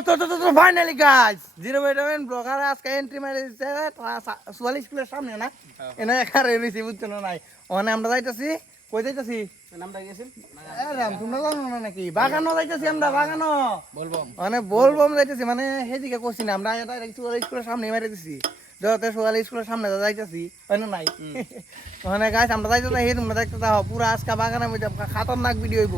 তো finally guys zero vitamin blogger আজকে entry মারি দিচ্ছে 44 স্কুলের সামনে না এনে একারে রইছি বুঝছো না নাই ওখানে আমরা যাইতাছি কই যাইতাছি নামটা গেছেন রাম তোমরা জানো না নাকি বাগানো যাইতাছি আমরা বাগানো বলবম মানে বলবম যাইতাছি মানে সেদিকে করছি না আমরা ডাইরেক্ট 44 স্কুলের সামনে মারি দিছি যতে 44 স্কুলের সামনে যাইতাছি হয় না নাই ওখানে গাইস আমরা যাইতাছি এই তোমরা দেখতে দাও পুরো আজকে বাগানের মধ্যে খাতরনাক ভিডিও হইব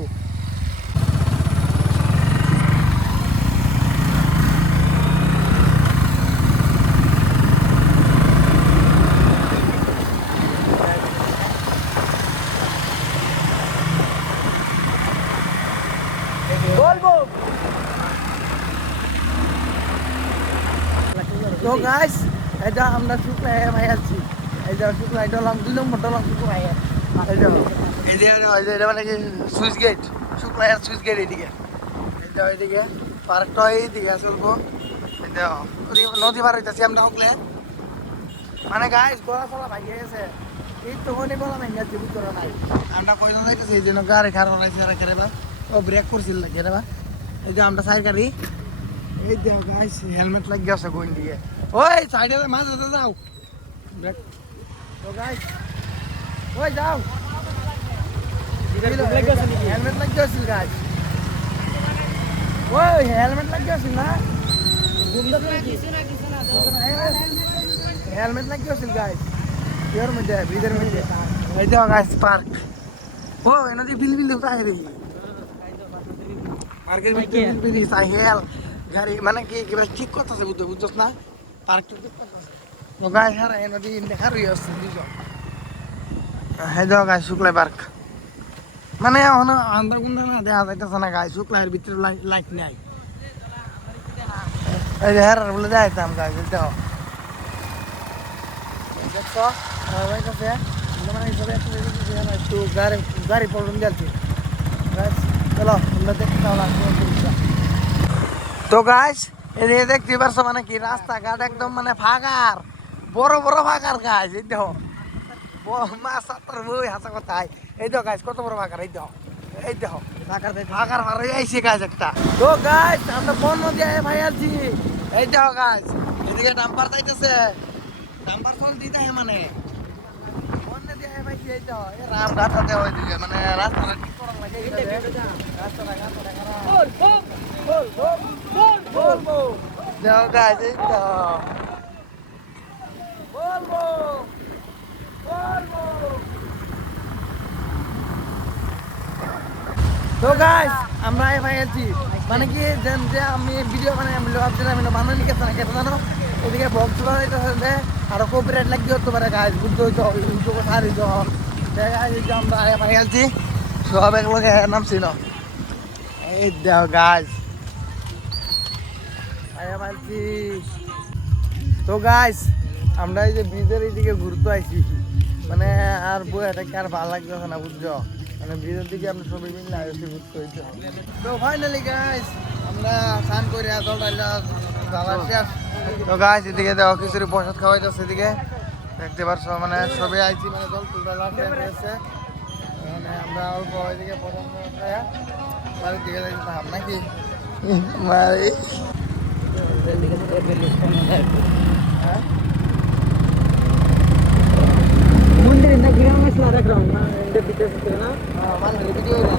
তো গাইস এটা আমরা শুকনা ভাই আছি এই যে শুকনা এটা হলাম 2 নম্বর ডলাম শুকনা ভাই এই যে এটা মানে কি সুইচ গেট শুকনা সুইচ গেট এইদিকে এটা এইদিকে পার্কটা এইদিকে চলবো এটা নদী পার হইতাছি আমরা হকলে মানে গাইস গলা ফলা ভাই গেছে এই তো কোনে বলা নাই যাচ্ছে বুঝছো নাই আমরা কইলো যাইতাছি এই জন্য গাড়ি খারাপ হইছে আর করে বা ও ব্রেক করছিল লাগে রে বা এই যে আমরা সাইড গাড়ি এই দেখো গাইস হেলমেট লাগ গেছে গোইন দিয়ে ওই সাইডে মাঝে যাও ব্রেক তো গাইস ওই যাও হেলমেট লাগ গেছে গাইস ওই হেলমেট লাগ গেছে না হেলমেট লাগ গেছে গাইস এর মধ্যে ভিতর মধ্যে এই দেখো গাইস পার্ক ও এনাদি বিল বিল উঠাই দেখি পার্কের ভিতরে বিল বিল সাইকেল গাড়ি মানে কি কিবা ঠিক করতেছে বুঝছস না পার্কটা ঠিক করতেছে তো গাইস হারা এনদি দেখার হই আছে দুজন এই দেখো গাইস শুক্লা পার্ক মানে এখন আন্দার গুন্ডা না দেখা যাইতেছে না গাইস শুক্লার ভিতরে লাইট নাই এই যে হারার বলে যাইতাম গাইস দেখো দেখছো ভাই কাছে মানে সব একটু গাড়ি প্রবলেম যাচ্ছে চলো আমরা দেখতে পাবো তো গাইস এই যে দেখতে পারছো মানে কি রাস্তাঘাট একদম মানে ফাঁকার বড় বড় ফাঁকার গাছ এই দেখো মাছ আত্মার বই হাসা কথায় এই দেখো গাছ কত বড় ফাঁকার এই দেখো ফাঁকার ফাঁকার আইসি গাছ একটা তো গাছ আমরা বন নদী ভাই আছি এই দেখো গাছ এদিকে ডাম্পার যাইতেছে ডাম্পার ফোন দিতে মানে বন নদী ভাই এই দেখো এই রাম ঘাটাতে ওইদিকে মানে রাস্তাটা ঠিক করা লাগে রাস্তাটা বলবো যাও গাছ এই তো বলবো তো গাইস আমরা ভাই আছি মানে কি যে আমি ভিডিও মানে আমি ভাবছিলাম আমি বানানি কেছে না কেন জানো ওদিকে বক্স বানাইতে আর কপিরাইট লাগি হতে পারে গাইস বুঝতে হইতো ইউটিউবে সারি তো আমরা ভাই আছি সব একলগে নামছি না এই দেখো গাইস আছি তো গাইস আমরা এই যে ব্রিজের এইদিকে ঘুরতে আইছি মানে আর বই এটাকে আর ভালো লাগতেছে না বুঝছো মানে ব্রিজের দিকে আমরা সবাই মিলে আসছি ঘুরতে হইতে তো ফাইনালি গাইস আমরা স্নান করে জল ডাইলা তো গাইস এদিকে দেখো খিচুড়ি প্রসাদ খাওয়াইতেছে এদিকে দেখতে পারছো মানে সবাই আইছি মানে জল তুলতে হয়েছে মানে আমরা অল্প ওইদিকে প্রসাদ খাওয়া বাড়ির দিকে যাইতাম নাকি মারি ಮುಂದಿನಿಂದ ಗ್ರಾಮಸ್ಥರ ಗ್ರೌಂಡ್ ಬಿಟ್ಟಿರ್ತೀರಾ ಮಂದಿರ ವಿಡಿಯೋ ಇಲ್ಲ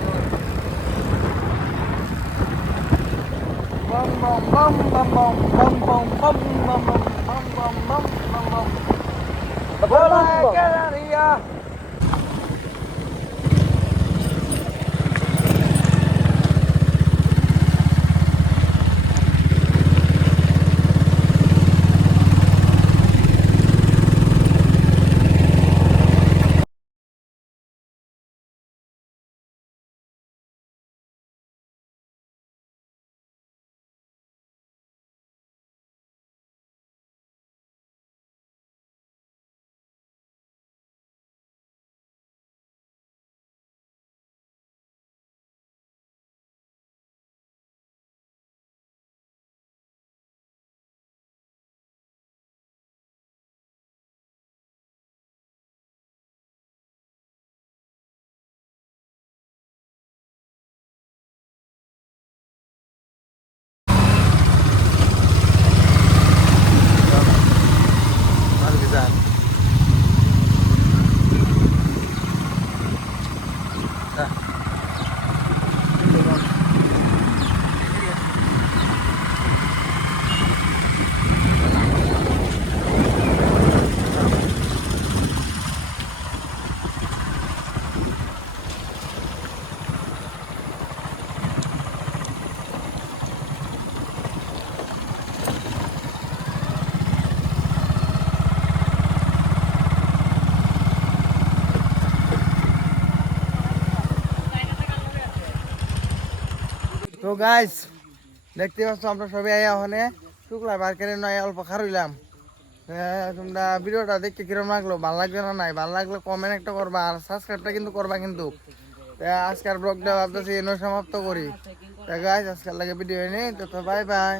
bum bum bum bum bum bum bum bum bum bum bum bum bum bum bum guys দেখতে পাচ্ছ আমরা সবাই আয়া ওখানে শুক্লা পার্কের নয় অল্প খার হইলাম। তোমরা ভিডিওটা দেখতে কিরম লাগলো, ভালো লাগবে না নাই, ভালো লাগলে কমেন্ট একটা করবা আর সাবস্ক্রাইবটা কিন্তু করবা কিন্তু। আজকের ব্লগটা ভাবতেছি এনে সমাপ্ত করি। গাইস আজকের লাগে ভিডিও নেই তো, বাই বাই।